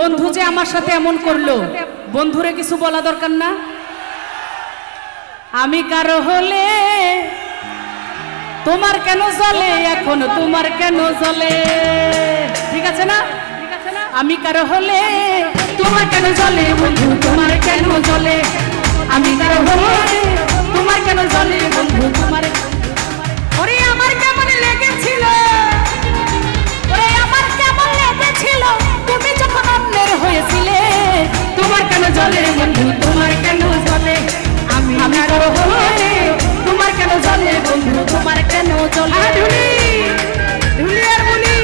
বন্ধু যে আমার সাথে এমন করলো, বন্ধুরে কিছু বলা দরকার না? আমি কারো হলে তোমার কেন জ্বলে, এখন তোমার কেন জ্বলে? ঠিক আছে না? আমি কারো হলে তোমার কেন জ্বলে, বন্ধু তোমার কেন জ্বলে? আমি কারো হলে তোমার কেন জ্বলে, বন্ধু তোমার। ওরে আমার কেমন লেগেছিল, ওরে আমার কেমন লেগেছিল তুমি যখন অন্যের হয়েছিলে। তোমার কেন জ্বলে, বন্ধু তোমার কেন জ্বলে? আমি কারো হলে তোমার কেন জ্বলে, বন্ধু তোমার কেন জ্বলে? ঢুলি আর বলি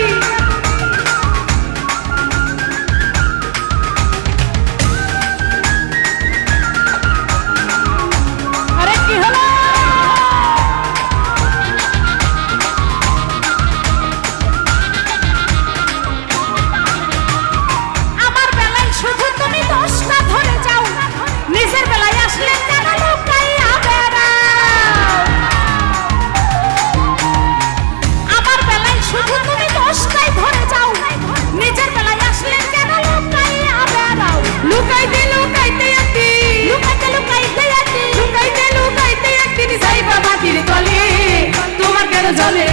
জ্বলে